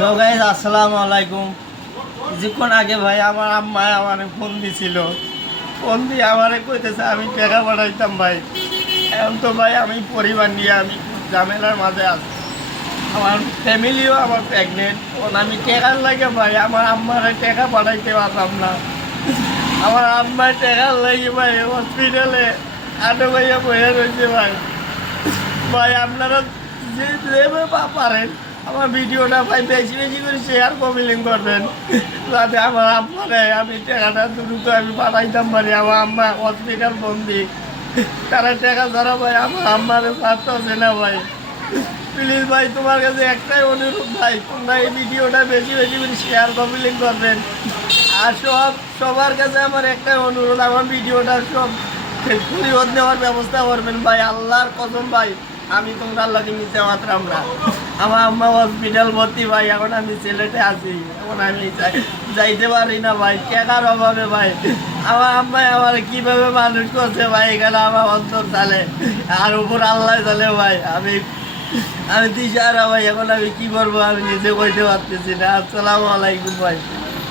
So guys আসসালামু আলাইকুম। কিছুক্ষণ আগে ভাই আমার আম্মা আমার ফোন দিছিল। ফোন দিয়ে আমারে কইতেছে আমি টাকা পাঠাইতাম ভাই। এখন তো ভাই আমি পরিবার নিয়ে আমি খুব ঝামেলার মাঝে আছি। আমার ফ্যামিলিও আমার প্রেগনেন্ট। আমি টাকার লাগে ভাই আমার আম্মারে টাকা পাঠাইতে পারলাম না। আমার আম্মার টাকার লাগে ভাই হসপিটালে আটো ভাইয়া বয়ে রয়েছে ভাই। ভাই আপনারা যেভাবে পারেন আমার ভিডিওটা ভাই বেশি বেশি করে শেয়ার কমেন্ট করবেন, যাতে আমার আম্মারে আমি টাকাটা দ্রুত আমি পাঠাইতাম পারি। আমার আম্মা হসপিটাল বন্দি, তারা টাকা ছাড়া ভাই আমার আম্মারে ছাড়তেছে না ভাই। প্লিজ ভাই তোমার কাছে একটাই অনুরোধ ভাই, তোমরা এই ভিডিওটা বেশি বেশি করে শেয়ার কমেন্ট করবেন। আর সবার কাছে আমার একটাই অনুরোধ, আমার ভিডিওটা সব পরিবর্তন নেওয়ার ব্যবস্থা করবেন ভাই। আল্লাহর কসম ভাই আমি তোমরা আল্লাহকে মিশে মাত্রাম না। আমার আম্মা হসপিটাল ভর্তি ভাই, এখন আমি সিলেটে আছি। এখন আমি যাইতে পারি না ভাই টাকার অভাবে ভাই। আমার আম্মাই আমার কিভাবে মানুষ করছে ভাই, এখানে আমার অন্তর চালে আর উপর আল্লাহ চালে ভাই। আমি দিশাহারা ভাই, এখন আমি কি করবো আমি নিজে বলতে পারতেছি না। আসসালামু আলাইকুম ভাই।